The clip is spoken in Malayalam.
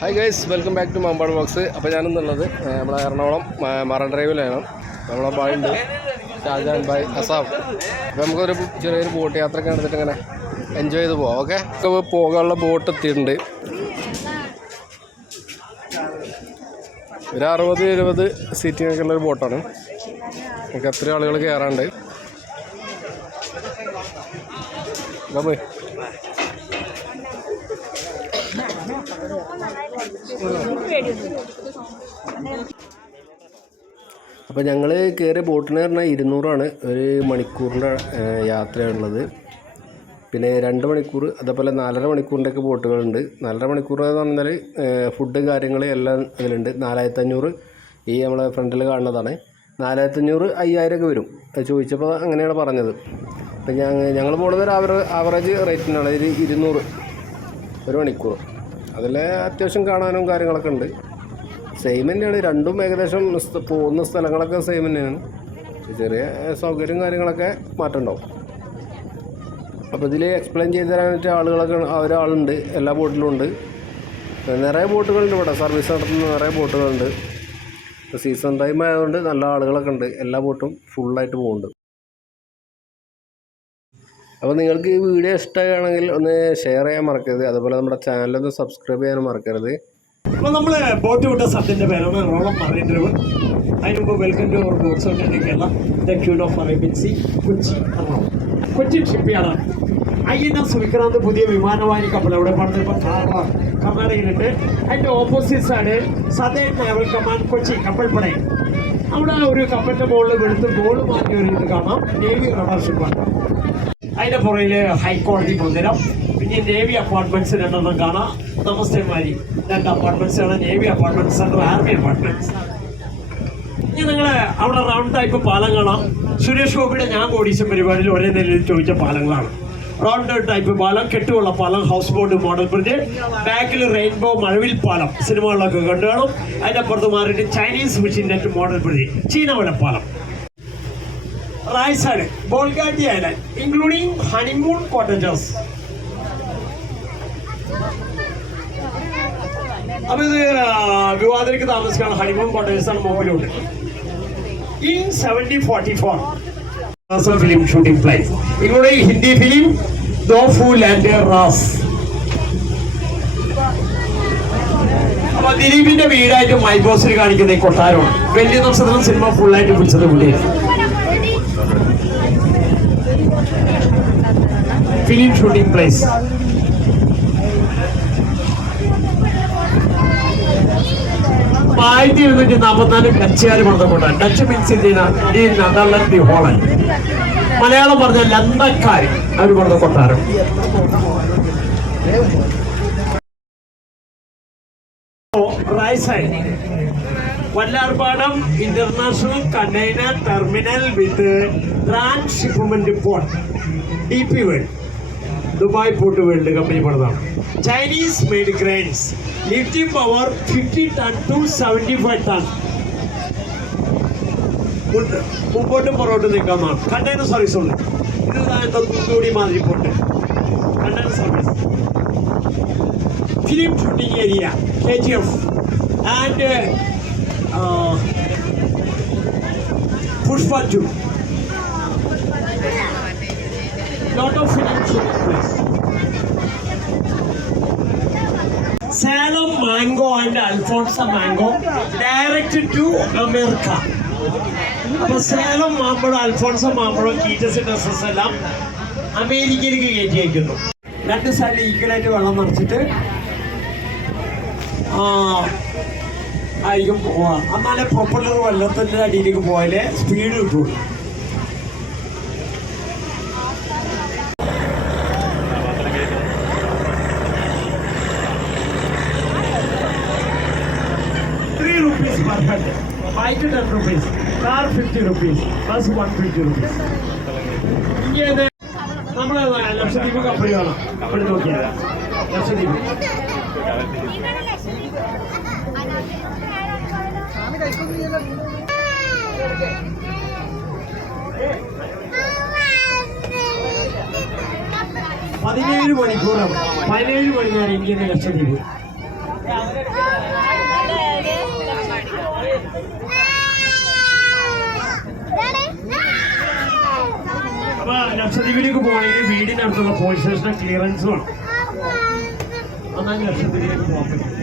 Hi guys welcome back to Mampad box അപ്പോൾ ഞാനെന്നുള്ളത് നമ്മളെ എറണാകുളം മറൻ ഡ്രൈവിലാണ് നമ്മളെ ബായ് ഉണ്ട് ഷാജാൻ ബായ് അസാഫ്. അപ്പോൾ നമുക്കൊരു ചെറിയൊരു ബോട്ട് യാത്രയൊക്കെ നടത്തിട്ട് ഇങ്ങനെ എൻജോയ് ചെയ്ത് പോവാം ഓക്കെ ഇപ്പോൾ പോകാനുള്ള ബോട്ട് എത്തിയിട്ടുണ്ട്. ഒരു അറുപത് എഴുപത് സീറ്റിങ്ങൊക്കെ ഉള്ളൊരു ബോട്ടാണ് നമുക്ക് എത്ര ആളുകൾ കയറാണ്ട് അപ്പോൾ ഞങ്ങൾ കയറിയ ബോട്ടിന് പറഞ്ഞാൽ ഇരുന്നൂറാണ് ഒരു മണിക്കൂറിന്റെ യാത്രയാണുള്ളത്. പിന്നെ രണ്ട് മണിക്കൂർ അതേപോലെ നാലര മണിക്കൂറിന്റെയൊക്കെ ബോട്ടുകളുണ്ട്. നാലര മണിക്കൂർ എന്ന് പറഞ്ഞാൽ ഫുഡ് കാര്യങ്ങൾ എല്ലാം ഇതിലുണ്ട്. നാലായിരത്തഞ്ഞൂറ് ഈ നമ്മളെ ഫ്രണ്ടിൽ കാണുന്നതാണ്. നാലായിരത്തി അഞ്ഞൂറ് അയ്യായിരം അയ്യായിരമൊക്കെ വരും. ചോദിച്ചപ്പോൾ അങ്ങനെയാണ് പറഞ്ഞത്. അപ്പം ഞങ്ങൾ ഞങ്ങൾ പോകുന്നത് ഒരു ആവറേജ് റേറ്റിനാണ് ഒരു ഇരുന്നൂറ് ഒരു മണിക്കൂർ. അതിൽ അത്യാവശ്യം കാണാനും കാര്യങ്ങളൊക്കെ ഉണ്ട്. സെയിം തന്നെയാണ് രണ്ടും ഏകദേശം പോകുന്ന സ്ഥലങ്ങളൊക്കെ സെയിം തന്നെയാണ് ചെറിയ സൗകര്യം കാര്യങ്ങളൊക്കെ മാറ്റമുണ്ടാവും അപ്പോൾ ഇതിൽ എക്സ്പ്ലെയിൻ ചെയ്ത് തരാനായിട്ട് ആളുകളൊക്കെ ഒരാളുണ്ട് എല്ലാ ബോട്ടിലും ഉണ്ട്. നിറയെ ബോട്ടുകളുണ്ട് ഇവിടെ സർവീസ് നടത്തുന്ന നിറയെ ബോട്ടുകളുണ്ട്. ഇപ്പോൾ സീസൺ ടൈം ആയതുകൊണ്ട് നല്ല ആളുകളൊക്കെ ഉണ്ട്. എല്ലാ ബോട്ടും ഫുള്ളായിട്ട് പോകുന്നുണ്ട്. അപ്പോൾ നിങ്ങൾക്ക് ഈ വീഡിയോ ഇഷ്ടമാണെങ്കിൽ ഒന്ന് ഷെയർ ചെയ്യാൻ മറക്കരുത്. അതുപോലെ നമ്മുടെ ചാനലൊന്ന് സബ്സ്ക്രൈബ് ചെയ്യാൻ മറക്കരുത്. അപ്പോൾ നമ്മൾ ബോട്ട് വിട്ട സ്ഥലത്തിന്റെ പേരാണ് റോളം മറൈൻ ഡ്രൈവ് അതിന് മുമ്പ് welcome to our boats of Kerala. The queen of Arabian sea Kochi. Ernakulam Kochi ഷിപ്പിയാണ് I N S Vikrant പുതിയ വിമാനവാഹി കപ്പൽ അവിടെ പണിത് ഇപ്പൊ കാറ- കർണാടകയിലുണ്ട് അതിന്റെ opposite side southern naval command Kochi കപ്പൽപ്പട അവിടെ ഒരു കപ്പലിന്റെ മുകളിൽ വെളുത്ത് ബോൾ മാറ്റി ഒരു ഇത് കാണാം നേവി റഡാർ ഷിപ്പാണ് അതിന്റെ പുറകിൽ ഹൈക്കോടതി മന്ദിരം പിന്നെ നേവി അപ്പാർട്ട്മെന്റ്സ് രണ്ടെണ്ണം കാണാം. നമസ്തേമാരി രണ്ട് അപ്പാർട്ട്മെന്റ്സ് ആണ്. Navy apartment centre army apartments ഇനി നിങ്ങൾ അവിടെ റൗണ്ട് ടൈപ്പ് പാലം കാണാം. സുരേഷ് ഗോപിയുടെ ഞാൻ കോടീശം പരിപാടിയിൽ ഒരേ നിലയിൽ ചോദിച്ച പാലങ്ങളാണ്. റൗണ്ട് ടൈപ്പ് പാലം കെട്ടുള്ള പാലം ഹൗസ് ബോട്ട് മോഡൽ ബ്രിഡ്ജ് ബാക്കിൽ റെയിൻബോ മഴവിൽ പാലം സിനിമകളിലൊക്കെ കണ്ടു കാണും അതിന്റെ അപ്പുറത്ത് മാറിയിട്ട് Chinese machine net model bridge ചീനവല പാലം. Right side Bolgatty island including honeymoon cottages അപ്പൊ ഇത് വിവാദത്തിലേക്ക് താമസിക്കാണ് ഹണിമൂൺ കോട്ടേജസ് ആണ് മുമ്പിലുണ്ട് in seventeen forty four film shooting play including Hindi film Do Phool and Raf അപ്പൊ ദിലീപിന്റെ വീടായിട്ട് മൈ ബോസിൽ കാണിക്കുന്ന ഈ കൊട്ടാരമാണ് വലിയ നക്ഷത്രം സിനിമ ഫുള്ളായിട്ട് പിടിച്ചത് പുള്ളിയാണ് ഫിലിം ഷൂട്ടിംഗ് പ്ലേസ് ആയിരത്തി എഴുന്നൂറ്റി നാൽപ്പത്തിനാല് ഡച്ചുകാർ പണിതപ്പെട്ട ഡച്ച് മീൻസ് ഈ നെതർലൻഡ് മലയാളം പറഞ്ഞ ലണ്ടക്കാർ അവർ റൈസൈഡ് Vallarpadam international container terminal with transhipment port D P World Dubai port world company പണിതാണ്. Chinese made cranes lifting power fifty ton to seventy five ton മുമ്പോട്ടും പുറകോട്ടും നിൽക്കാവുന്നതാണ് കണ്ടെയ്നർ സർവീസ് ഉണ്ട്. ഇത് എന്തോ മാതിരി port. Container service film shooting area K G F and Pushpa two lot of film shooting place. Salem mango and Alfonso mango direct to America. അപ്പൊ സേലം മാമ്പഴം അൽഫോൺസോ മാമ്പഴം കീറ്റസ് ഡ്രസ്സസ് എല്ലാം അമേരിക്കയിലേക്ക് കയറ്റി അയക്കുന്നു. രണ്ട് സൈഡിൽ ഈക്വലായിട്ട് വെള്ളം നിറച്ചിട്ട് ആയിരിക്കും പോവാ എന്നാലേ പ്രൊപ്പല്ലർ വെള്ളത്തിന്റെ അടിയിലേക്ക് പോയാലേ സ്പീഡ് കിട്ടുള്ളൂ. Rupees per ten rupees car rupees. Bus one fifty rupees. ഇങ്ങനെ നമ്മൾ ലക്ഷദ്വീപ് കപ്പടി കാണാം കപ്പൽ നോക്കിയാൽ ലക്ഷദ്വീപ്. പതിനേഴ് മണിക്കൂറാണ് പതിനേഴ് മണിക്കൂർ ഇന്ത്യയിലെ ലക്ഷദ്വീപ് അപ്പൊ ലക്ഷദ്വീപിലേക്ക് പോകണമെങ്കിൽ വീടിനടുത്തുള്ള പോലീസ് സ്റ്റേഷന്റെ ക്ലിയറൻസ് വേണം എന്നാൽ ലക്ഷദ്വീപിലേക്ക് പോകാൻ പറ്റും.